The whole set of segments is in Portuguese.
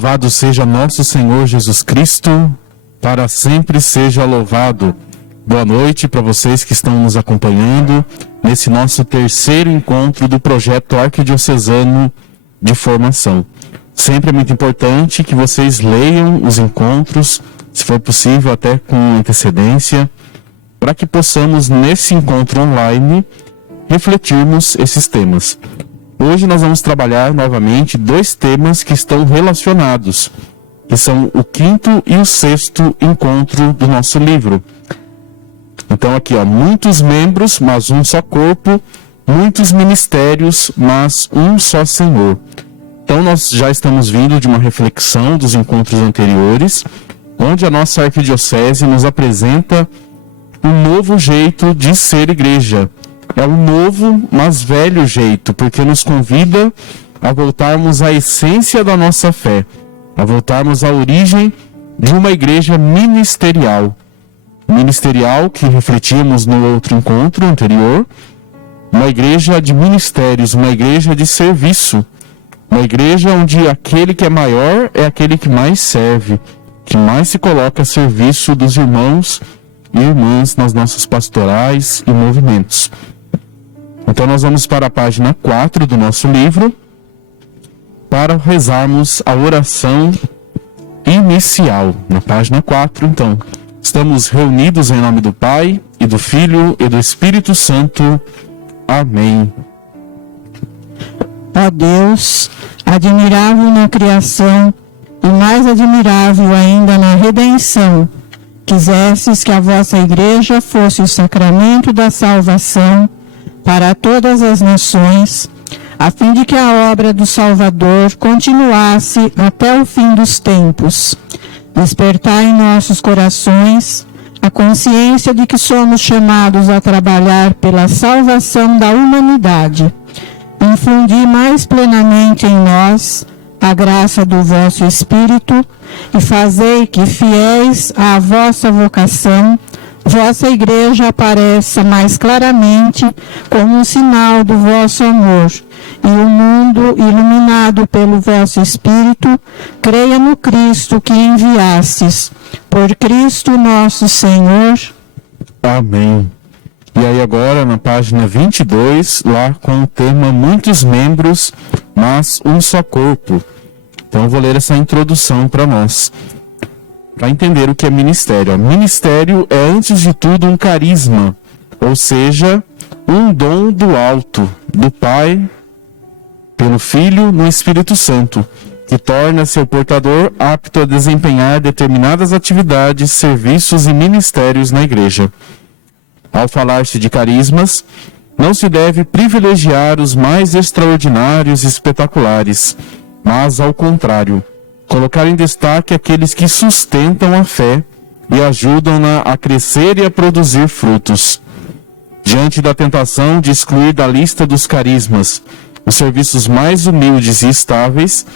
Louvado seja nosso Senhor Jesus Cristo, para sempre seja louvado. Boa noite para vocês que estão nos acompanhando nesse nosso terceiro encontro do projeto arquidiocesano de formação. Sempre é muito importante que vocês leiam os encontros, se for possível até com antecedência, para que possamos nesse encontro online refletirmos esses temas. Hoje nós vamos trabalhar novamente dois temas que estão relacionados, que são o quinto e o sexto encontro do nosso livro. Então aqui, muitos membros, mas um só corpo, muitos ministérios, mas um só Senhor. Então nós já estamos vindo de uma reflexão dos encontros anteriores, onde a nossa arquidiocese nos apresenta um novo jeito de ser igreja. É um novo, mas velho jeito, porque nos convida a voltarmos à essência da nossa fé, a voltarmos à origem de uma igreja ministerial. Ministerial que refletimos no outro encontro anterior, uma igreja de ministérios, uma igreja de serviço, uma igreja onde aquele que é maior é aquele que mais serve, que mais se coloca a serviço dos irmãos e irmãs nas nossas pastorais e movimentos. Então nós vamos para a página 4 do nosso livro para rezarmos a oração inicial. Na página 4, então, estamos reunidos em nome do Pai, e do Filho, e do Espírito Santo. Amém. Ó Deus, admirável na criação e mais admirável ainda na redenção, quisestes que a vossa igreja fosse o sacramento da salvação para todas as nações, a fim de que a obra do Salvador continuasse até o fim dos tempos. Despertai em nossos corações a consciência de que somos chamados a trabalhar pela salvação da humanidade. Infundi mais plenamente em nós a graça do vosso Espírito e fazei que, fiéis à vossa vocação, vossa igreja apareça mais claramente como um sinal do vosso amor, e o mundo, iluminado pelo vosso Espírito, creia no Cristo que enviastes. Por Cristo nosso Senhor. Amém. E aí agora, na página 22, lá com o tema Muitos membros, mas um só corpo. Então eu vou ler essa introdução para nós, para entender o que é ministério. Ministério é, antes de tudo, um carisma, ou seja, um dom do alto, do Pai, pelo Filho, no Espírito Santo, que torna seu portador apto a desempenhar determinadas atividades, serviços e ministérios na igreja. Ao falar-se de carismas, não se deve privilegiar os mais extraordinários e espetaculares, mas, ao contrário, colocar em destaque aqueles que sustentam a fé e ajudam-na a crescer e a produzir frutos. Diante da tentação de excluir da lista dos carismas os serviços mais humildes e estáveis,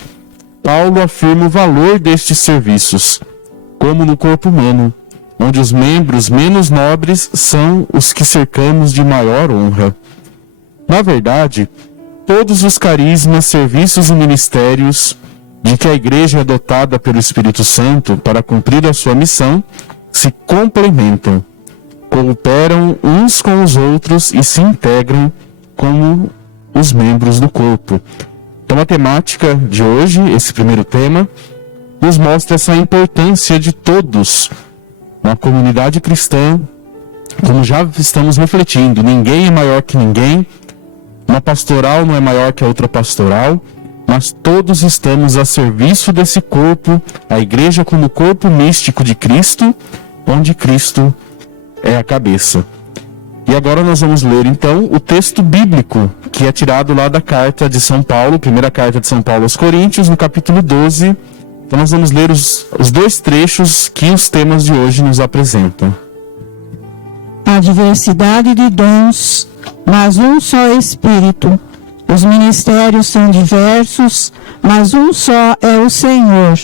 Paulo afirma o valor destes serviços, como no corpo humano, onde os membros menos nobres são os que cercamos de maior honra. Na verdade, todos os carismas, serviços e ministérios de que a igreja é dotada pelo Espírito Santo para cumprir a sua missão, se complementam, cooperam uns com os outros e se integram como os membros do corpo. Então a temática de hoje, esse primeiro tema, nos mostra essa importância de todos na comunidade cristã, como já estamos refletindo. Ninguém é maior que ninguém, uma pastoral não é maior que a outra pastoral, mas todos estamos a serviço desse corpo, a igreja como corpo místico de Cristo, onde Cristo é a cabeça. E agora nós vamos ler então o texto bíblico, que é tirado lá da carta de São Paulo, primeira carta de São Paulo aos Coríntios, no capítulo 12. Então nós vamos ler os dois trechos que os temas de hoje nos apresentam. A diversidade de dons, mas um só Espírito. Os ministérios são diversos, mas um só é o Senhor.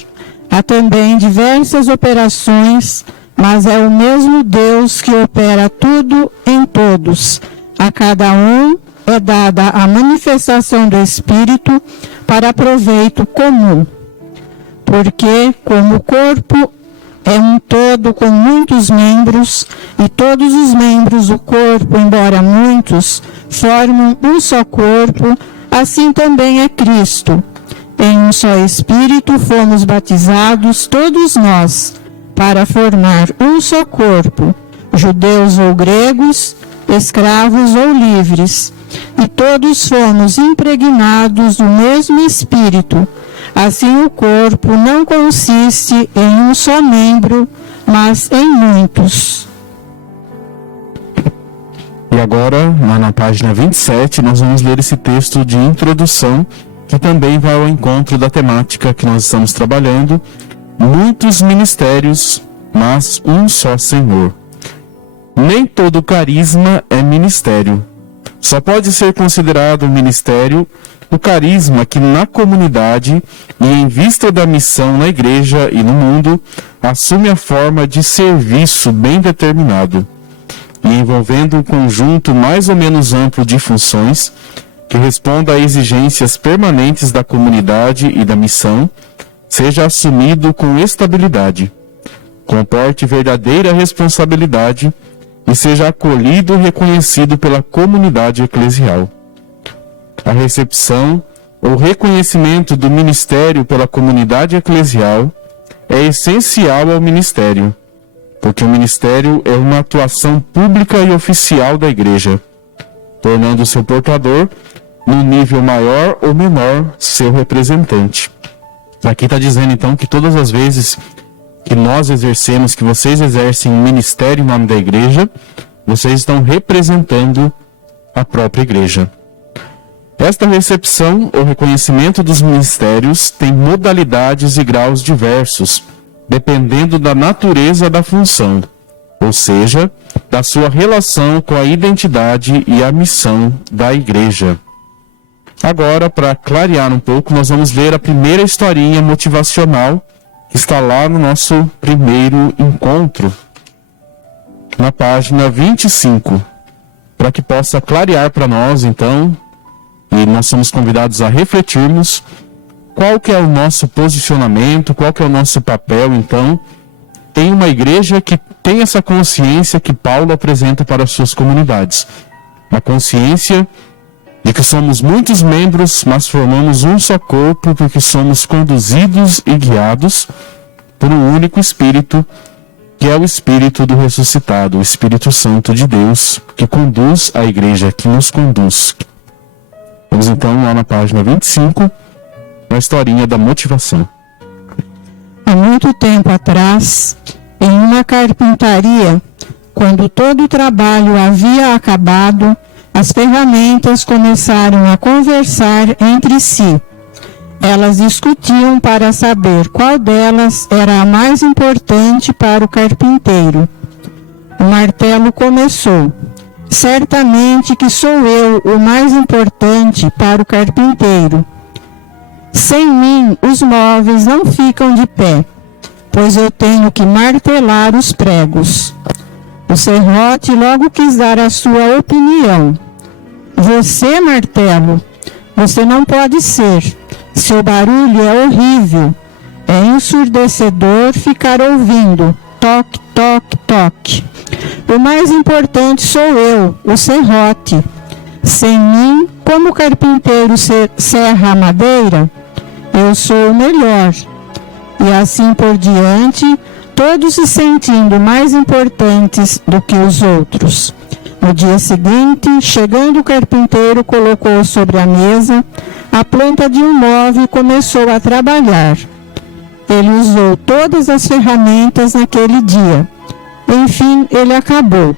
Há também diversas operações, mas é o mesmo Deus que opera tudo em todos. A cada um é dada a manifestação do Espírito para proveito comum. Porque, como o corpo é um todo com muitos membros, e todos os membros do corpo, embora muitos, formam um só corpo, assim também é Cristo. Em um só Espírito fomos batizados todos nós, para formar um só corpo, judeus ou gregos, escravos ou livres, e todos fomos impregnados do mesmo Espírito. Assim o corpo não consiste em um só membro, mas em muitos. E agora, lá na página 27, nós vamos ler esse texto de introdução, que também vai ao encontro da temática que nós estamos trabalhando. Muitos ministérios, mas um só Senhor. Nem todo carisma é ministério. Só pode ser considerado ministério o carisma que na comunidade e em vista da missão na igreja e no mundo assume a forma de serviço bem determinado e envolvendo um conjunto mais ou menos amplo de funções que responda a exigências permanentes da comunidade e da missão, seja assumido com estabilidade, comporte verdadeira responsabilidade e seja acolhido e reconhecido pela comunidade eclesial. A recepção ou reconhecimento do ministério pela comunidade eclesial é essencial ao ministério, porque o ministério é uma atuação pública e oficial da igreja, tornando seu portador, num nível maior ou menor, seu representante. Aqui está dizendo então que todas as vezes que nós exercemos, que vocês exercem um ministério em nome da igreja, vocês estão representando a própria igreja. Esta recepção ou reconhecimento dos ministérios tem modalidades e graus diversos, dependendo da natureza da função, ou seja, da sua relação com a identidade e a missão da igreja. Agora, para clarear um pouco, nós vamos ler a primeira historinha motivacional que está lá no nosso primeiro encontro, na página 25, para que possa clarear para nós, então, e nós somos convidados a refletirmos qual que é o nosso posicionamento, qual que é o nosso papel, então, em uma igreja que tem essa consciência que Paulo apresenta para as suas comunidades. A consciência de que somos muitos membros, mas formamos um só corpo, porque somos conduzidos e guiados por um único Espírito, que é o Espírito do ressuscitado, o Espírito Santo de Deus, que conduz a igreja, que nos conduz. Vamos então lá na página 25, na historinha da motivação. Há muito tempo atrás, em uma carpintaria, quando todo o trabalho havia acabado, as ferramentas começaram a conversar entre si. Elas discutiam para saber qual delas era a mais importante para o carpinteiro. O martelo começou. Certamente que sou eu o mais importante para o carpinteiro. Sem mim, os móveis não ficam de pé, pois eu tenho que martelar os pregos. O serrote logo quis dar a sua opinião. Você, martelo, você não pode ser. Seu barulho é horrível. É ensurdecedor ficar ouvindo. Toque, toque, toque. O mais importante sou eu, o serrote. Sem mim, como o carpinteiro serra a madeira, eu sou o melhor. E assim por diante, todos se sentindo mais importantes do que os outros. No dia seguinte, chegando o carpinteiro, colocou sobre a mesa a planta de um móvel e começou a trabalhar. Ele usou todas as ferramentas naquele dia. Enfim, ele acabou.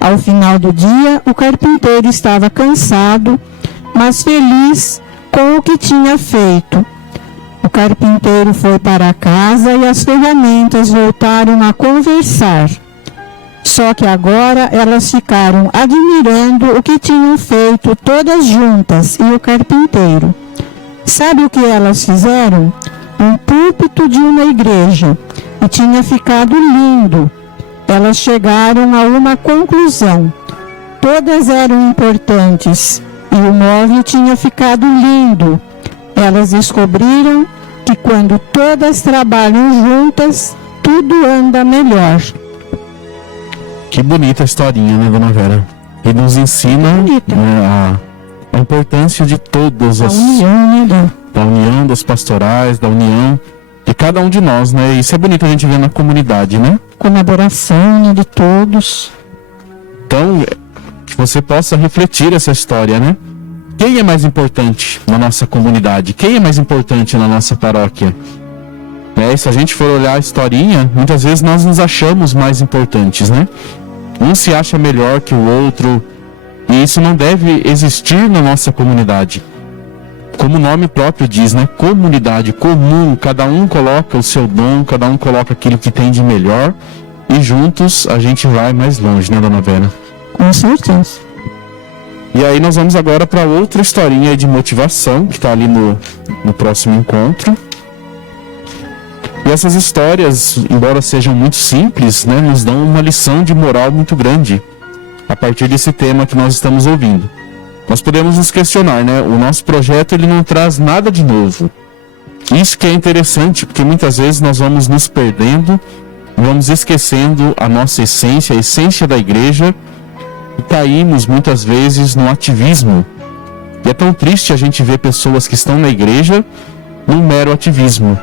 Ao final do dia, o carpinteiro estava cansado, mas feliz com o que tinha feito. O carpinteiro foi para casa e as ferramentas voltaram a conversar. Só que agora elas ficaram admirando o que tinham feito todas juntas e o carpinteiro. Sabe o que elas fizeram? Um púlpito de uma igreja. E tinha ficado lindo. Elas chegaram a uma conclusão. Todas eram importantes e o móvel tinha ficado lindo. Elas descobriram que quando todas trabalham juntas, tudo anda melhor. Que bonita historinha, né, Dona Vera? E nos ensina, né, a importância de todas as... Da união das pastorais, da união de cada um de nós, né? Isso é bonito a gente ver na comunidade, né? Colaboração, né, de todos. Então, que você possa refletir essa história, né? Quem é mais importante na nossa comunidade? Quem é mais importante na nossa paróquia? Se a gente for olhar a historinha, muitas vezes nós nos achamos mais importantes, né? Um se acha melhor que o outro, e isso não deve existir na nossa comunidade. Como o nome próprio diz, né? Comunidade, comum, cada um coloca o seu dom, cada um coloca aquilo que tem de melhor, e juntos a gente vai mais longe, né, Dona Vera? Com certeza. E aí nós vamos agora para outra historinha de motivação, que está ali no próximo encontro. E essas histórias, embora sejam muito simples, né, nos dão uma lição de moral muito grande, a partir desse tema que nós estamos ouvindo. Nós podemos nos questionar, né? O nosso projeto, ele não traz nada de novo. Isso que é interessante, porque muitas vezes nós vamos nos perdendo, vamos esquecendo a nossa essência, a essência da igreja, e caímos muitas vezes no ativismo. E é tão triste a gente ver pessoas que estão na igreja num mero ativismo.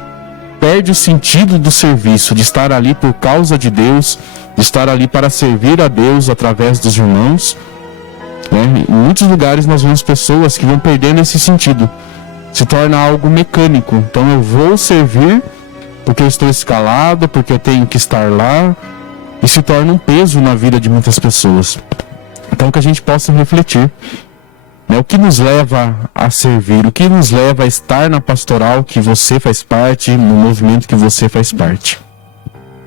Perde o sentido do serviço, de estar ali por causa de Deus, de estar ali para servir a Deus através dos irmãos. Em muitos lugares nós vemos pessoas que vão perdendo esse sentido, se torna algo mecânico. Então eu vou servir porque eu estou escalado, porque eu tenho que estar lá, e se torna um peso na vida de muitas pessoas. Então que a gente possa refletir, né, o que nos leva a servir, o que nos leva a estar na pastoral que você faz parte, no movimento que você faz parte.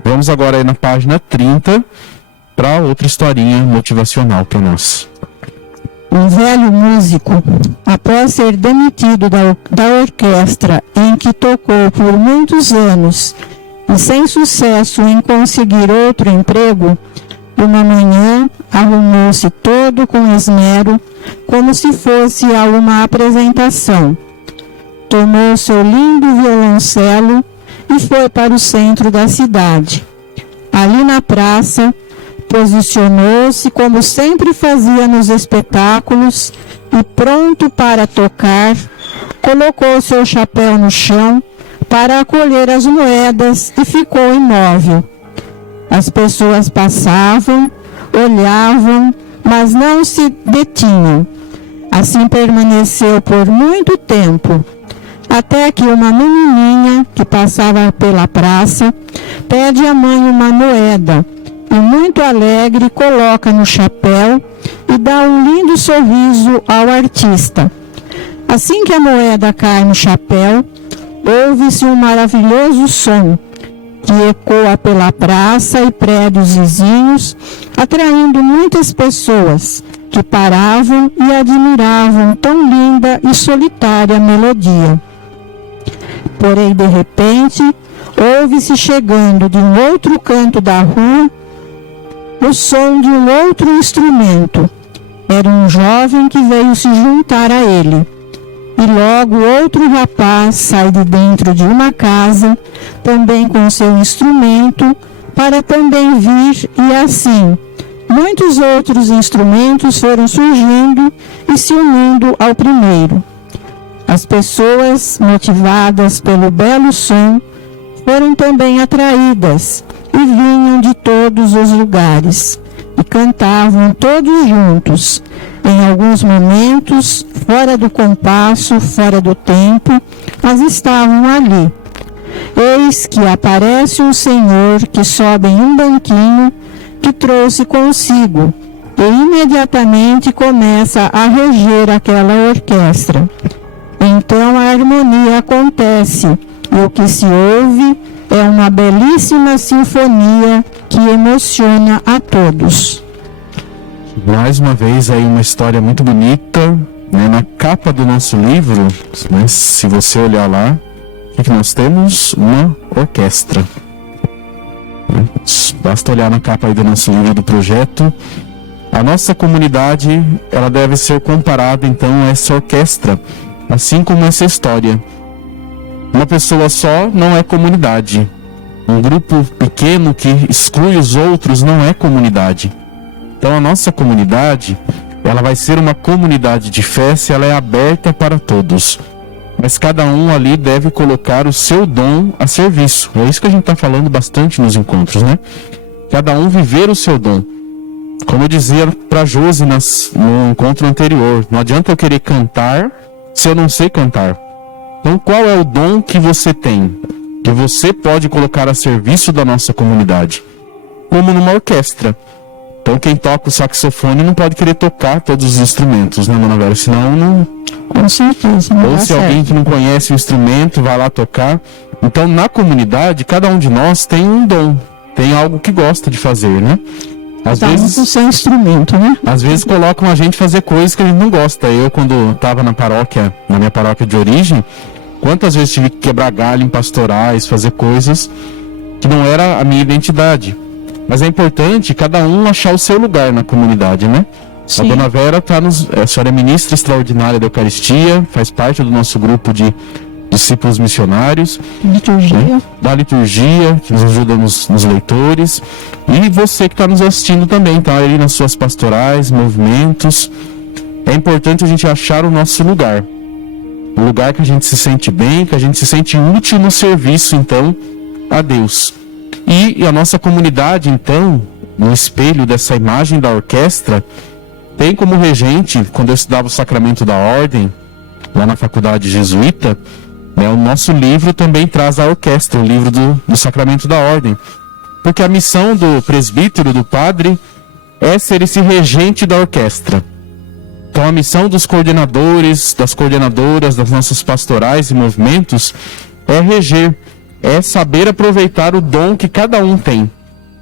Vamos agora aí na página 30 para outra historinha motivacional para nós. Um velho músico, após ser demitido da orquestra em que tocou por muitos anos e sem sucesso em conseguir outro emprego, uma manhã arrumou-se todo com esmero, como se fosse a uma apresentação. Tomou seu lindo violoncelo e foi para o centro da cidade. Ali na praça, posicionou-se como sempre fazia nos espetáculos e, pronto para tocar, colocou seu chapéu no chão para acolher as moedas e ficou imóvel. As pessoas passavam, olhavam, mas não se detinham. Assim permaneceu por muito tempo, até que uma menininha que passava pela praça pede à mãe uma moeda e, muito alegre, coloca no chapéu e dá um lindo sorriso ao artista. Assim que a moeda cai no chapéu, ouve-se um maravilhoso som que ecoa pela praça e prédios vizinhos, atraindo muitas pessoas que paravam e admiravam tão linda e solitária melodia. Porém, de repente, ouve-se chegando de um outro canto da rua o som de um outro instrumento. Era um jovem que veio se juntar a ele. E logo outro rapaz sai de dentro de uma casa, também com seu instrumento, para também vir, e assim muitos outros instrumentos foram surgindo e se unindo ao primeiro. As pessoas, motivadas pelo belo som, foram também atraídas e vinham de todos os lugares e cantavam todos juntos. Em alguns momentos, fora do compasso, fora do tempo, mas estavam ali. Eis que aparece um senhor que sobe em um banquinho que trouxe consigo e imediatamente começa a reger aquela orquestra. Então a harmonia acontece e o que se ouve é uma belíssima sinfonia que emociona a todos. Mais uma vez aí uma história muito bonita, né? Na capa do nosso livro, né? Se você olhar lá, o que nós temos? Uma orquestra. Basta olhar na capa aí do nosso livro do projeto. A nossa comunidade, ela deve ser comparada então a essa orquestra, assim como essa história. Uma pessoa só não é comunidade. Um grupo pequeno que exclui os outros não é comunidade. Então a nossa comunidade, ela vai ser uma comunidade de fé se ela é aberta para todos. Mas cada um ali deve colocar o seu dom a serviço. É isso que a gente está falando bastante nos encontros, né? Cada um viver o seu dom. Como eu dizia para Josi no encontro anterior, não adianta eu querer cantar se eu não sei cantar. Então qual é o dom que você tem? Que você pode colocar a serviço da nossa comunidade? Como numa orquestra. Então quem toca o saxofone não pode querer tocar todos os instrumentos, né, Dona Vera? Senão não... Com certeza. Ou se alguém que não conhece o instrumento vai lá tocar. Então na comunidade, cada um de nós tem um dom. Tem algo que gosta de fazer, né? Às vezes o seu instrumento, né? Às vezes colocam a gente fazer coisas que a gente não gosta. Eu, quando estava na minha paróquia de origem, quantas vezes tive que quebrar galho em pastorais, fazer coisas que não era a minha identidade. Mas é importante cada um achar o seu lugar na comunidade, né? Sim. A Dona Vera a senhora é ministra extraordinária da Eucaristia, faz parte do nosso grupo de discípulos missionários, liturgia. Da liturgia, que nos ajuda nos leitores, e você que está nos assistindo também, tá aí nas suas pastorais, movimentos. É importante a gente achar o nosso lugar, um lugar que a gente se sente bem, que a gente se sente útil no serviço, então, a Deus. E a nossa comunidade, então, no espelho dessa imagem da orquestra, tem como regente, quando eu estudava o sacramento da ordem, lá na faculdade jesuíta, o nosso livro também traz a orquestra, o livro do sacramento da ordem. Porque a missão do presbítero, do padre, é ser esse regente da orquestra. Então a missão dos coordenadores, das coordenadoras, das nossas pastorais e movimentos, é reger, é saber aproveitar o dom que cada um tem.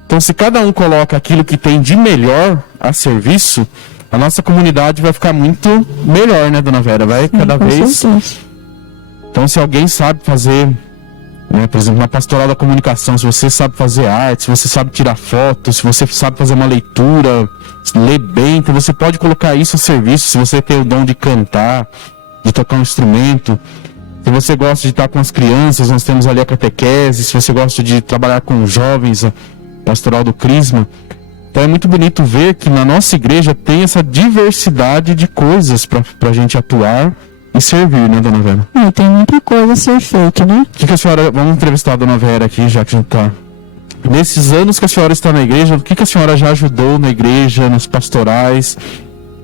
Então se cada um coloca aquilo que tem de melhor a serviço, a nossa comunidade vai ficar muito melhor, né, Dona Vera? Vai cada vez... certeza. Então, se alguém sabe fazer, né, por exemplo, na pastoral da comunicação, se você sabe fazer arte, se você sabe tirar fotos, se você sabe fazer uma leitura, ler bem, então você pode colocar isso a serviço. Se você tem o dom de cantar, de tocar um instrumento, se você gosta de estar com as crianças, nós temos ali a catequese, se você gosta de trabalhar com os jovens, a pastoral do Crisma. Então é muito bonito ver que na nossa igreja tem essa diversidade de coisas para a gente atuar e servir, né, Dona Vera? Tem muita coisa a ser feita, né? O que a senhora... Vamos entrevistar a Dona Vera aqui, já que a gente está... Nesses anos que a senhora está na igreja, o que a senhora já ajudou na igreja, nas pastorais?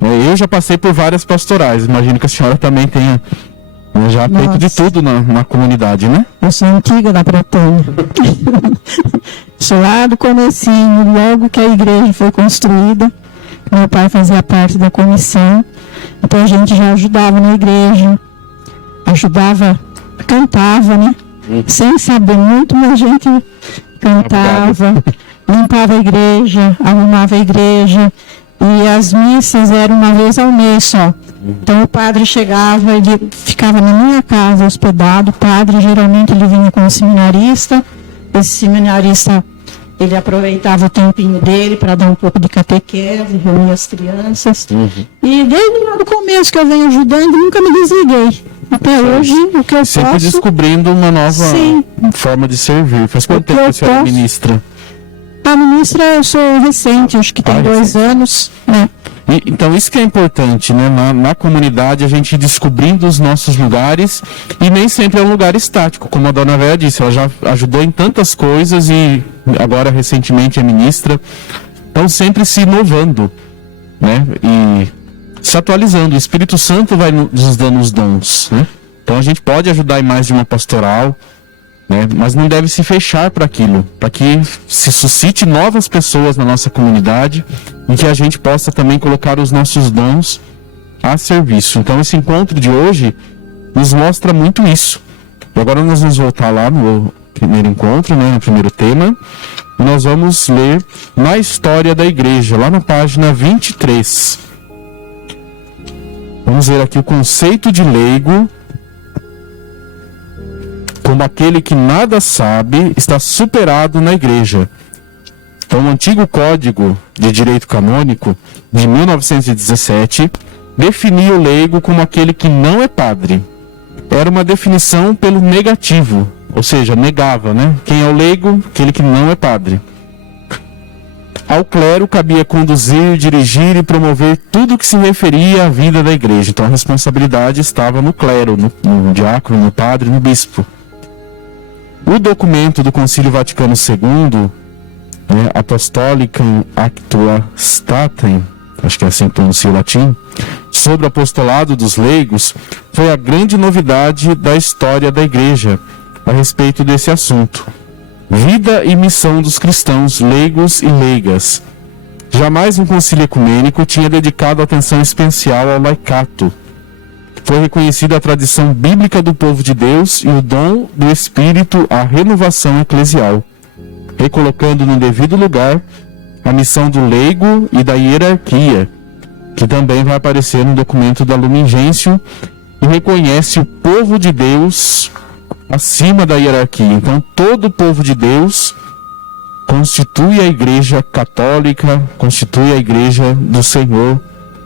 Eu já passei por várias pastorais, imagino que a senhora também tenha já feito de tudo na comunidade, né? Eu sou antiga da Bretânia. Sou lá do comecinho, logo que a igreja foi construída. Meu pai fazia parte da comissão. Então a gente já ajudava na igreja, cantava, né? Sem saber muito, mas a gente cantava, limpava a igreja, arrumava a igreja, e as missas eram uma vez ao mês só. Então o padre chegava, ele ficava na minha casa hospedado. O padre geralmente ele vinha com um seminarista. Esse seminarista ele aproveitava o tempinho dele para dar um pouco de catequese, reunir as crianças. E desde lá do começo que eu venho ajudando, nunca me desliguei. Até hoje, o que eu sempre posso... descobrindo uma nova forma de servir. Faz quanto tempo que a senhora ministra? A ministra eu sou recente, acho que tem 2 anos, né? Então isso que é importante, né? Na comunidade a gente ir descobrindo os nossos lugares, e nem sempre é um lugar estático, como a Dona Vera disse, ela já ajudou em tantas coisas e agora recentemente é ministra. Então sempre se inovando, né? E se atualizando. O Espírito Santo vai nos dando os dons, né? Então a gente pode ajudar em mais de uma pastoral, né? Mas não deve se fechar para aquilo, para que se suscite novas pessoas na nossa comunidade e que a gente possa também colocar os nossos dons a serviço. Então esse encontro de hoje nos mostra muito isso. E agora nós vamos voltar lá no primeiro encontro, né, no primeiro tema, e nós vamos ler na história da igreja, lá na página 23. Vamos ver aqui o conceito de leigo como aquele que nada sabe, está superado na igreja. Então, o antigo Código de Direito Canônico, de 1917, definia o leigo como aquele que não é padre, era uma definição pelo negativo, ou seja, negava, né? Quem é o leigo? Aquele que não é padre. Ao clero cabia conduzir, dirigir e promover tudo que se referia à vida da igreja. Então a responsabilidade estava no clero, no diácono, no padre, no bispo. O documento do Concílio Vaticano II, Apostolicam Actuastatem, acho que é assim que pronuncia o latim, sobre o apostolado dos leigos, foi a grande novidade da história da igreja a respeito desse assunto. Vida e missão dos cristãos, leigos e leigas. Jamais um concílio ecumênico tinha dedicado atenção especial ao laicato. Foi reconhecida a tradição bíblica do povo de Deus e o dom do Espírito à renovação eclesial, recolocando no devido lugar a missão do leigo e da hierarquia, que também vai aparecer no documento da Lumen Gentium, e reconhece o povo de Deus acima da hierarquia. Então todo o povo de Deus constitui a igreja católica, constitui a igreja do Senhor,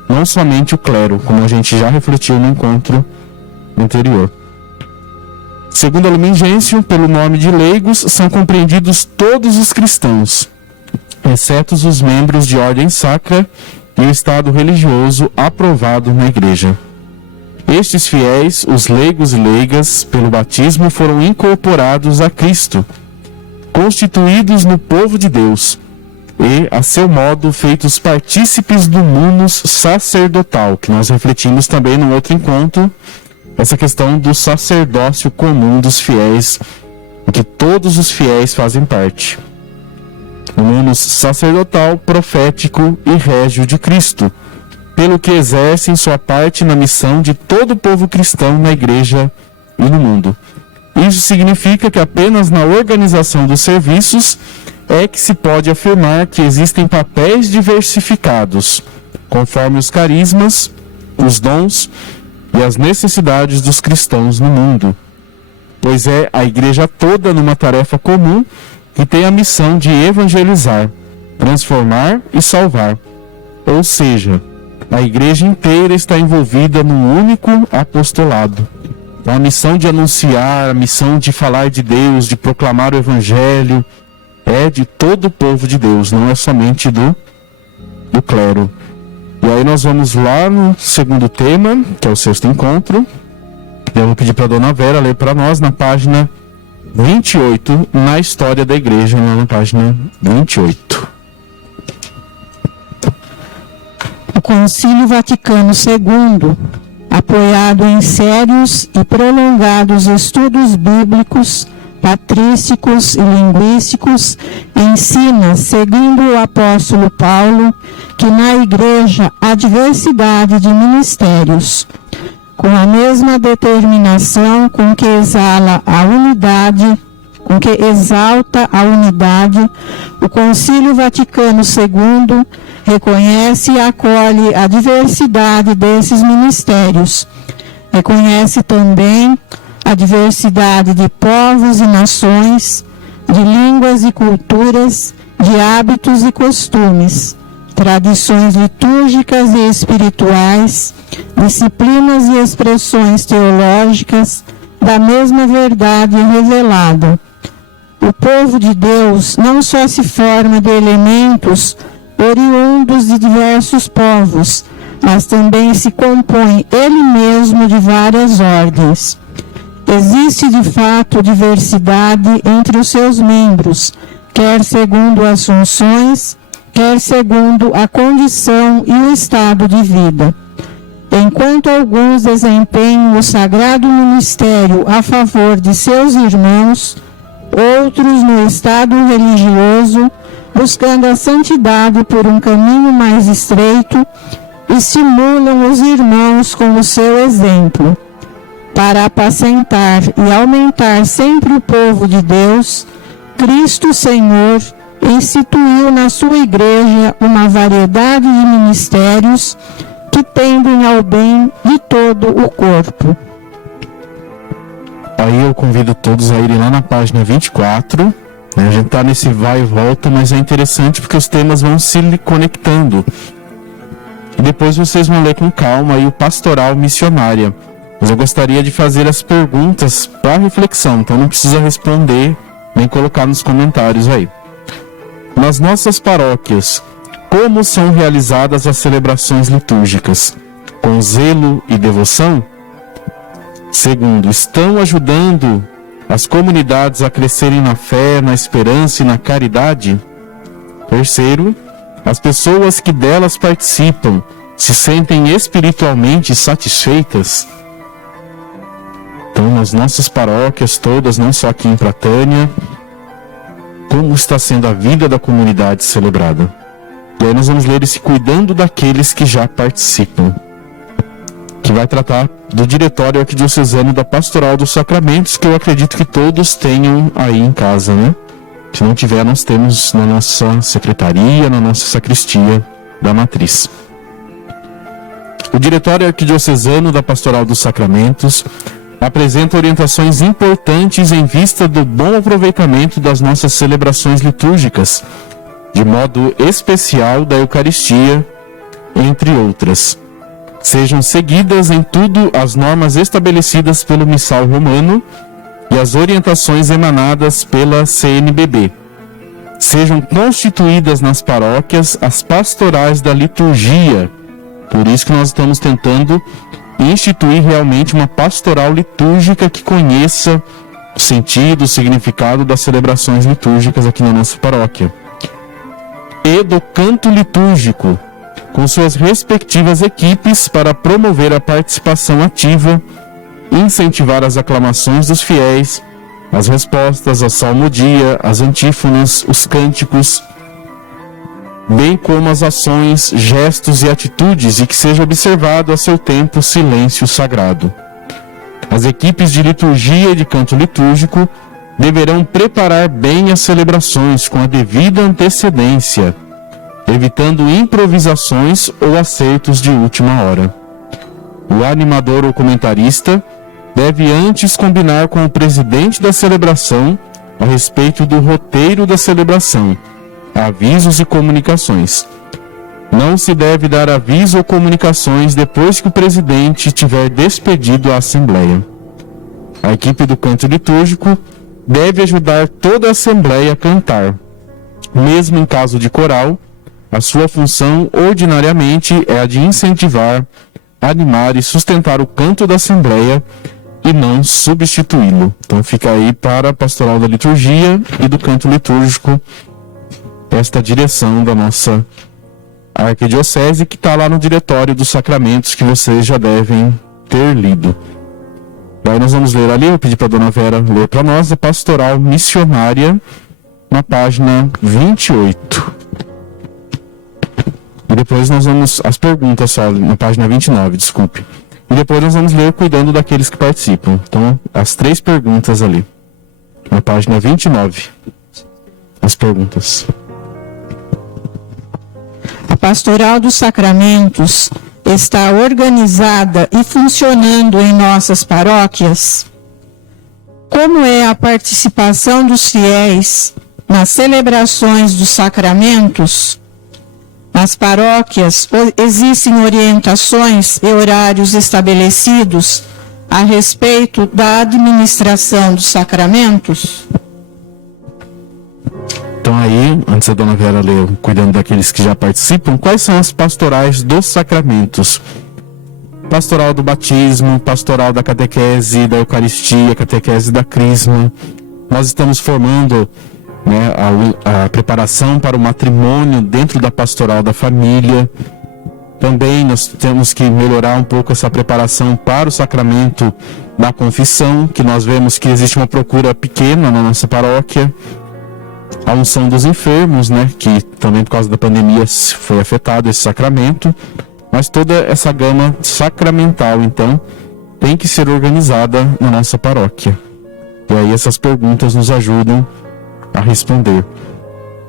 não somente o clero, como a gente já refletiu no encontro anterior. Segundo a Lumen Gentium, pelo nome de leigos, são compreendidos todos os cristãos, exceto os membros de ordem sacra e o estado religioso aprovado na igreja. Estes fiéis, os leigos e leigas, pelo batismo foram incorporados a Cristo, constituídos no povo de Deus e, a seu modo, feitos partícipes do munus sacerdotal, que nós refletimos também no outro encontro, essa questão do sacerdócio comum dos fiéis, em que todos os fiéis fazem parte. O munus sacerdotal, profético e régio de Cristo, pelo que exercem sua parte na missão de todo o povo cristão na igreja e no mundo. Isso significa que apenas na organização dos serviços é que se pode afirmar que existem papéis diversificados, conforme os carismas, os dons e as necessidades dos cristãos no mundo, pois é a igreja toda numa tarefa comum que tem a missão de evangelizar, transformar e salvar. Ou seja, a igreja inteira está envolvida num único apostolado. Então, a missão de anunciar, a missão de falar de Deus, de proclamar o evangelho, é de todo o povo de Deus, não é somente do clero. E aí nós vamos lá no segundo tema, que é o sexto encontro. Eu vou pedir para a dona Vera ler para nós na página 28, na história da igreja, na página 28. O Concílio Vaticano II, apoiado em sérios e prolongados estudos bíblicos, patrísticos e linguísticos, ensina, seguindo o apóstolo Paulo, que na igreja há diversidade de ministérios. Com a mesma determinação com que exalta a unidade, o Concílio Vaticano II reconhece e acolhe a diversidade desses ministérios. Reconhece também a diversidade de povos e nações, de línguas e culturas, de hábitos e costumes, tradições litúrgicas e espirituais, disciplinas e expressões teológicas da mesma verdade revelada. O povo de Deus não só se forma de elementos oriundos de diversos povos, mas também se compõe ele mesmo de várias ordens. Existe de fato diversidade entre os seus membros, quer segundo as funções, quer segundo a condição e o estado de vida. Enquanto alguns desempenham o sagrado ministério a favor de seus irmãos, outros no estado religioso, buscando a santidade por um caminho mais estreito, estimulam os irmãos com o seu exemplo. Para apacentar e aumentar sempre o povo de Deus, Cristo Senhor instituiu na sua igreja uma variedade de ministérios que tendem ao bem de todo o corpo. Aí eu convido todos a irem lá na página 24. A gente está nesse vai e volta, mas é interessante porque os temas vão se conectando. E depois vocês vão ler com calma aí o Pastoral Missionária. Mas eu gostaria de fazer as perguntas para reflexão, então não precisa responder nem colocar nos comentários aí. Nas nossas paróquias, como são realizadas as celebrações litúrgicas? Com zelo e devoção? Segundo, estão ajudando as comunidades a crescerem na fé, na esperança e na caridade? Terceiro, as pessoas que delas participam se sentem espiritualmente satisfeitas? Então, nas nossas paróquias todas, não só aqui em Pratânia, como está sendo a vida da comunidade celebrada? E aí nós vamos ler esse Cuidando daqueles que já participam, que vai tratar do Diretório Arquidiocesano da Pastoral dos Sacramentos, que eu acredito que todos tenham aí em casa, né? Se não tiver, nós temos na nossa secretaria, na nossa sacristia da Matriz. O Diretório Arquidiocesano da Pastoral dos Sacramentos apresenta orientações importantes em vista do bom aproveitamento das nossas celebrações litúrgicas, de modo especial da Eucaristia, entre outras. Sejam seguidas em tudo as normas estabelecidas pelo Missal Romano e as orientações emanadas pela CNBB. Sejam constituídas nas paróquias as pastorais da liturgia. Por isso que nós estamos tentando instituir realmente uma pastoral litúrgica que conheça o sentido, o significado das celebrações litúrgicas aqui na nossa paróquia. E do canto litúrgico, com suas respectivas equipes para promover a participação ativa, incentivar as aclamações dos fiéis, as respostas, a salmodia, as antífonas, os cânticos, bem como as ações, gestos e atitudes, e que seja observado a seu tempo o silêncio sagrado. As equipes de liturgia e de canto litúrgico deverão preparar bem as celebrações com a devida antecedência, evitando improvisações ou acertos de última hora. O animador ou comentarista deve antes combinar com o presidente da celebração a respeito do roteiro da celebração, avisos e comunicações. Não se deve dar aviso ou comunicações depois que o presidente tiver despedido a assembleia. A equipe do canto litúrgico deve ajudar toda a assembleia a cantar. Mesmo em caso de coral, a sua função ordinariamente é a de incentivar, animar e sustentar o canto da assembleia e não substituí-lo. Então fica aí para a pastoral da liturgia e do canto litúrgico esta direção da nossa arquidiocese, que está lá no Diretório dos Sacramentos, que vocês já devem ter lido. Daí nós vamos ler ali, eu pedi para a dona Vera ler para nós, a pastoral missionária, na página 28. E depois nós vamos, as perguntas só, na página 29, desculpe. E depois nós vamos ler Cuidando daqueles que participam. Então, as 3 perguntas ali, na página 29, as perguntas. A Pastoral dos Sacramentos está organizada e funcionando em nossas paróquias? Como é a participação dos fiéis nas celebrações dos sacramentos? Nas paróquias existem orientações e horários estabelecidos a respeito da administração dos sacramentos? Então aí, antes da dona Vera ler Cuidando daqueles que já participam, quais são as pastorais dos sacramentos? Pastoral do batismo, pastoral da catequese, da Eucaristia, catequese da Crisma. Nós estamos formando, né, a preparação para o matrimônio dentro da pastoral da família. Também nós temos que melhorar um pouco essa preparação para o sacramento da confissão, que nós vemos que existe uma procura pequena na nossa paróquia. A unção dos enfermos, né, que também por causa da pandemia foi afetado esse sacramento, mas toda essa gama sacramental, então, tem que ser organizada na nossa paróquia. E aí essas perguntas nos ajudam a responder.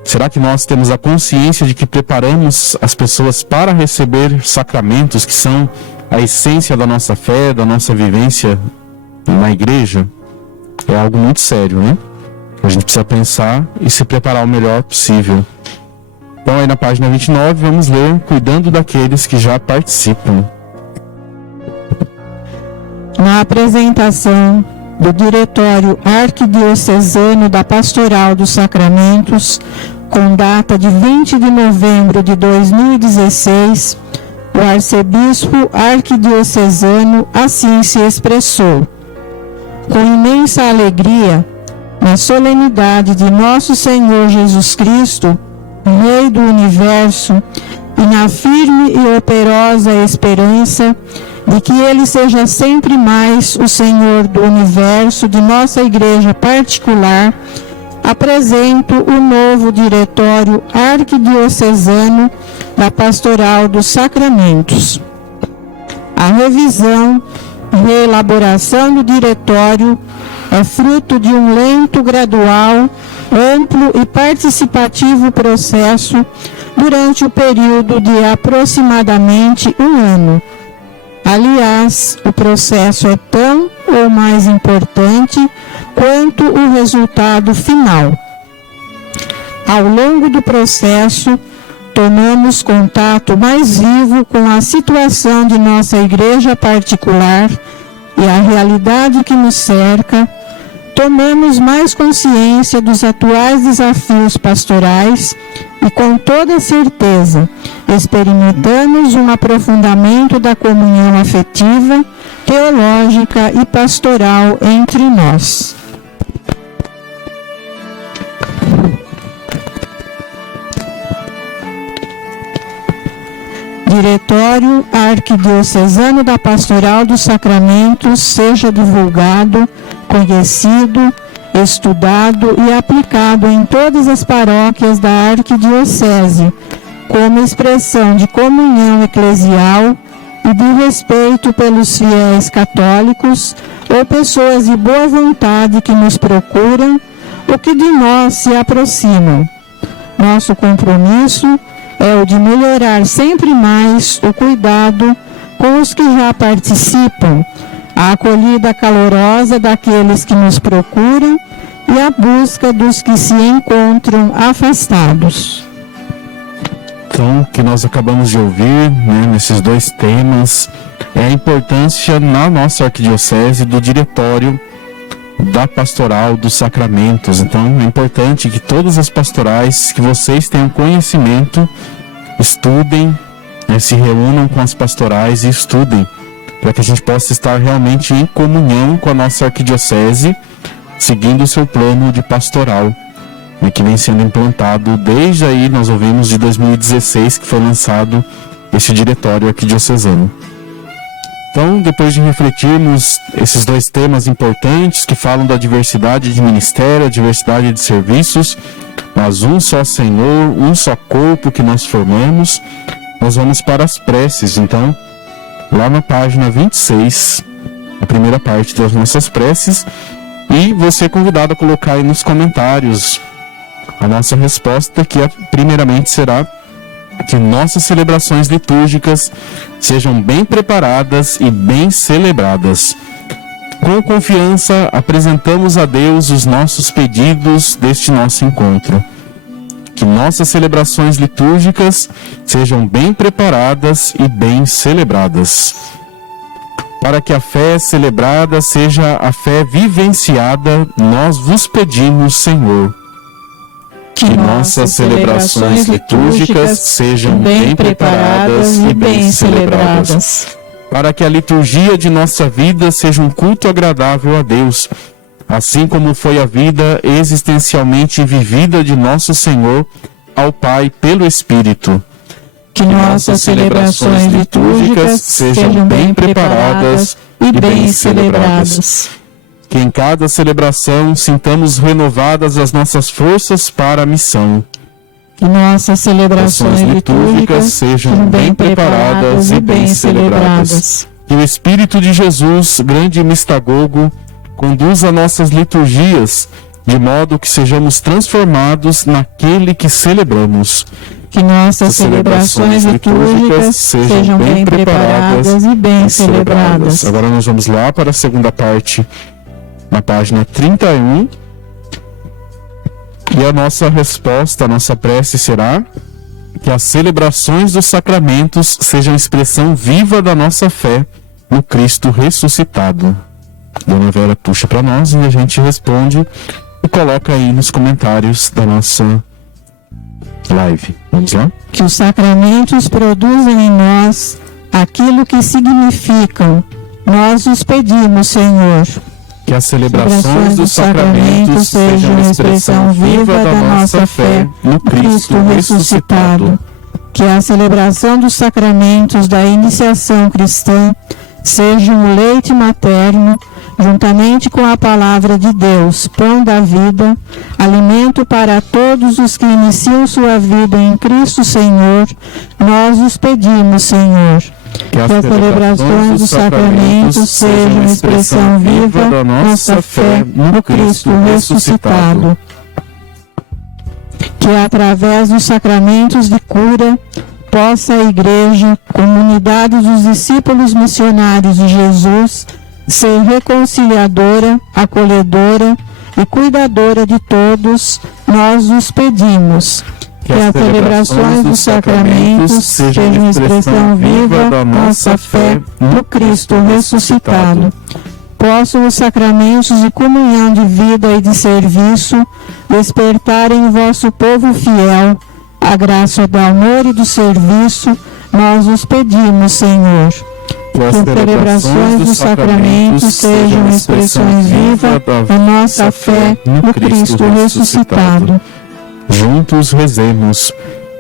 Será que nós temos a consciência de que preparamos as pessoas para receber sacramentos que são a essência da nossa fé, da nossa vivência na igreja? É algo muito sério, né? A gente precisa pensar e se preparar o melhor possível. Então aí na página 29 vamos ler Cuidando daqueles que já participam. na apresentação do Diretório Arquidiocesano da Pastoral dos Sacramentos, com data de 20 de novembro de 2016, o arcebispo arquidiocesano assim se expressou: com imensa alegria, na solenidade de nosso Senhor Jesus Cristo, Rei do Universo, e na firme e operosa esperança de que Ele seja sempre mais o Senhor do Universo de nossa Igreja particular, apresento o novo Diretório Arquidiocesano da Pastoral dos Sacramentos. A revisão e reelaboração do Diretório é fruto de um lento, gradual, amplo e participativo processo durante o período de aproximadamente um ano. Aliás, o processo é tão ou mais importante quanto o resultado final. Ao longo do processo, tomamos contato mais vivo com a situação de nossa igreja particular e a realidade que nos cerca, tomamos mais consciência dos atuais desafios pastorais e, com toda certeza, experimentamos um aprofundamento da comunhão afetiva, teológica e pastoral entre nós. Diretório Arquidiocesano da Pastoral dos Sacramentos seja divulgado, conhecido, estudado e aplicado em todas as paróquias da Arquidiocese, como expressão de comunhão eclesial e de respeito pelos fiéis católicos ou pessoas de boa vontade que nos procuram ou que de nós se aproximam. Nosso compromisso é o de melhorar sempre mais o cuidado com os que já participam, a acolhida calorosa daqueles que nos procuram e a busca dos que se encontram afastados. Então, o que nós acabamos de ouvir, nesses dois temas, é a importância na nossa arquidiocese do diretório da Pastoral dos Sacramentos. Então, é importante que todas as pastorais, que vocês tenham conhecimento, estudem, se reúnam com as pastorais e estudem, para que a gente possa estar realmente em comunhão com a nossa arquidiocese, seguindo o seu plano de pastoral, que vem sendo implantado desde aí, nós ouvimos, de 2016, que foi lançado esse diretório arquidiocesano. Então, depois de refletirmos esses dois temas importantes que falam da diversidade de ministério, a diversidade de serviços, mas um só Senhor, um só corpo que nós formamos, nós vamos para as preces. Então, lá na página 26, a primeira parte das nossas preces, e você é convidado a colocar aí nos comentários a nossa resposta, que primeiramente será que nossas celebrações litúrgicas sejam bem preparadas e bem celebradas. Com confiança, apresentamos a Deus os nossos pedidos deste nosso encontro. Que nossas celebrações litúrgicas sejam bem preparadas e bem celebradas. Para que a fé celebrada seja a fé vivenciada, nós vos pedimos, Senhor. Que nossas celebrações litúrgicas sejam bem preparadas e bem celebradas. Para que a liturgia de nossa vida seja um culto agradável a Deus, assim como foi a vida existencialmente vivida de nosso Senhor ao Pai pelo Espírito. Que nossas celebrações litúrgicas sejam bem preparadas e bem celebradas. Que em cada celebração sintamos renovadas as nossas forças para a missão. Que nossas celebrações litúrgicas sejam bem preparadas e bem celebradas. Que o Espírito de Jesus, grande mistagogo, conduza nossas liturgias, de modo que sejamos transformados naquele que celebramos. Que nossas celebrações litúrgicas sejam bem preparadas e bem celebradas. Agora nós vamos lá para a segunda parte, na página 31. E a nossa resposta, a nossa prece será que as celebrações dos sacramentos sejam expressão viva da nossa fé no Cristo ressuscitado. Dona Vera puxa para nós e a gente responde e coloca aí nos comentários da nossa live. Vamos lá? Que os sacramentos produzam em nós aquilo que significam. Nós os pedimos, Senhor. Que as celebrações dos sacramentos sejam uma expressão viva da nossa fé no Cristo ressuscitado. Que a celebração dos sacramentos da iniciação cristã sejam o leite materno, juntamente com a palavra de Deus, pão da vida, alimento para todos os que iniciam sua vida em Cristo Senhor. Nós os pedimos, Senhor. Que as celebrações dos sacramentos sejam uma expressão viva da nossa fé no Cristo ressuscitado. Que através dos sacramentos de cura possa a Igreja, comunidade dos discípulos missionários de Jesus, ser reconciliadora, acolhedora e cuidadora de todos. Nós os pedimos. Que as celebrações dos sacramentos sejam uma expressão viva da nossa fé no Cristo ressuscitado. Possam os sacramentos de comunhão de vida e de serviço despertar em vosso povo fiel a graça do amor e do serviço. Nós os pedimos, Senhor. Que as celebrações dos sacramentos sejam expressões vivas da nossa fé no Cristo ressuscitado. Juntos rezemos.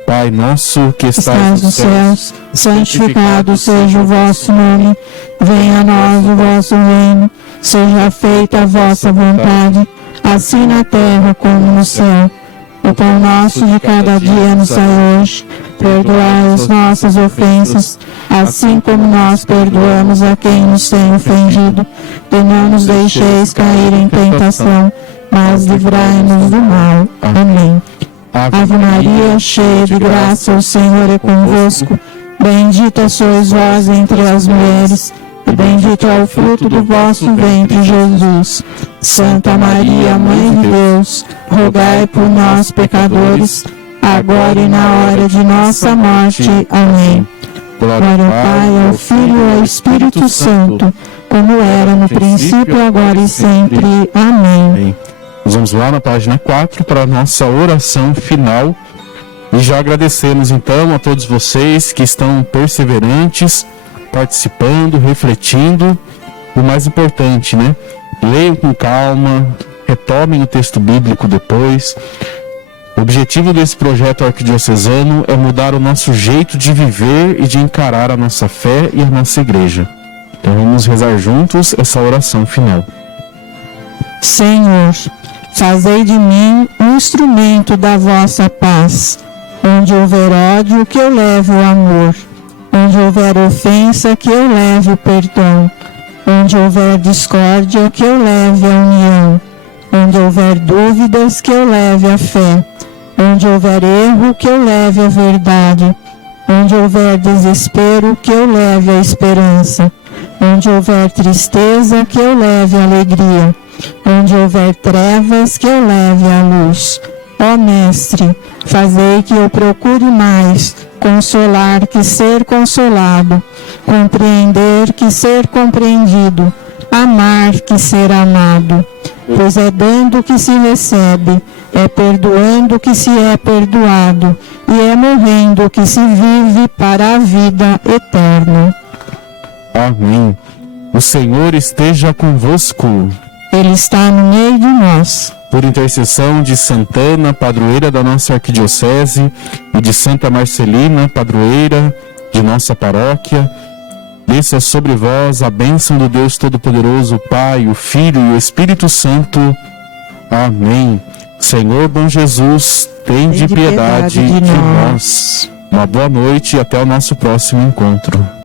Pai nosso que estás nos céus, santificado seja o vosso nome. Venha a nós o vosso reino. Seja feita a vossa vontade, assim na terra como no céu. O pão nosso de cada dia nos dai hoje. Perdoai as nossas ofensas, assim como nós perdoamos a quem nos tem ofendido. E não nos deixeis cair em tentação, mas livrai-nos do mal. Amém. Ave Maria, cheia de graça, o Senhor é convosco. Bendita sois vós entre as mulheres, e bendito é o fruto do vosso ventre, Jesus. Santa Maria, Mãe de Deus, rogai por nós, pecadores, agora e na hora de nossa morte. Amém. Glória ao Pai, ao Filho e ao Espírito Santo, como era no princípio, agora e sempre. Amém. Nós vamos lá na página 4 para a nossa oração final. E já agradecemos então a todos vocês que estão perseverantes, participando, refletindo. O mais importante, né? Leiam com calma, retomem o texto bíblico depois. O objetivo desse projeto arquidiocesano é mudar o nosso jeito de viver e de encarar a nossa fé e a nossa igreja. Então vamos rezar juntos essa oração final. Senhor, fazei de mim um instrumento da vossa paz. Onde houver ódio, que eu leve o amor. Onde houver ofensa, que eu leve o perdão. Onde houver discórdia, que eu leve a união. Onde houver dúvidas, que eu leve a fé. Onde houver erro, que eu leve a verdade. Onde houver desespero, que eu leve a esperança. Onde houver tristeza, que eu leve a alegria. Onde houver trevas, que eu leve a luz. Ó Mestre, fazei que eu procure mais consolar que ser consolado, compreender que ser compreendido, amar que ser amado. Pois é dando que se recebe, é perdoando que se é perdoado, e é morrendo que se vive para a vida eterna. Amém. O Senhor esteja convosco. Ele está no meio de nós. Por intercessão de Santana, padroeira da nossa arquidiocese, e de Santa Marcelina, padroeira de nossa paróquia, desça sobre vós a bênção do Deus Todo-Poderoso, o Pai, o Filho e o Espírito Santo. Amém. Senhor bom Jesus, tende piedade de nós. Uma boa noite e até o nosso próximo encontro.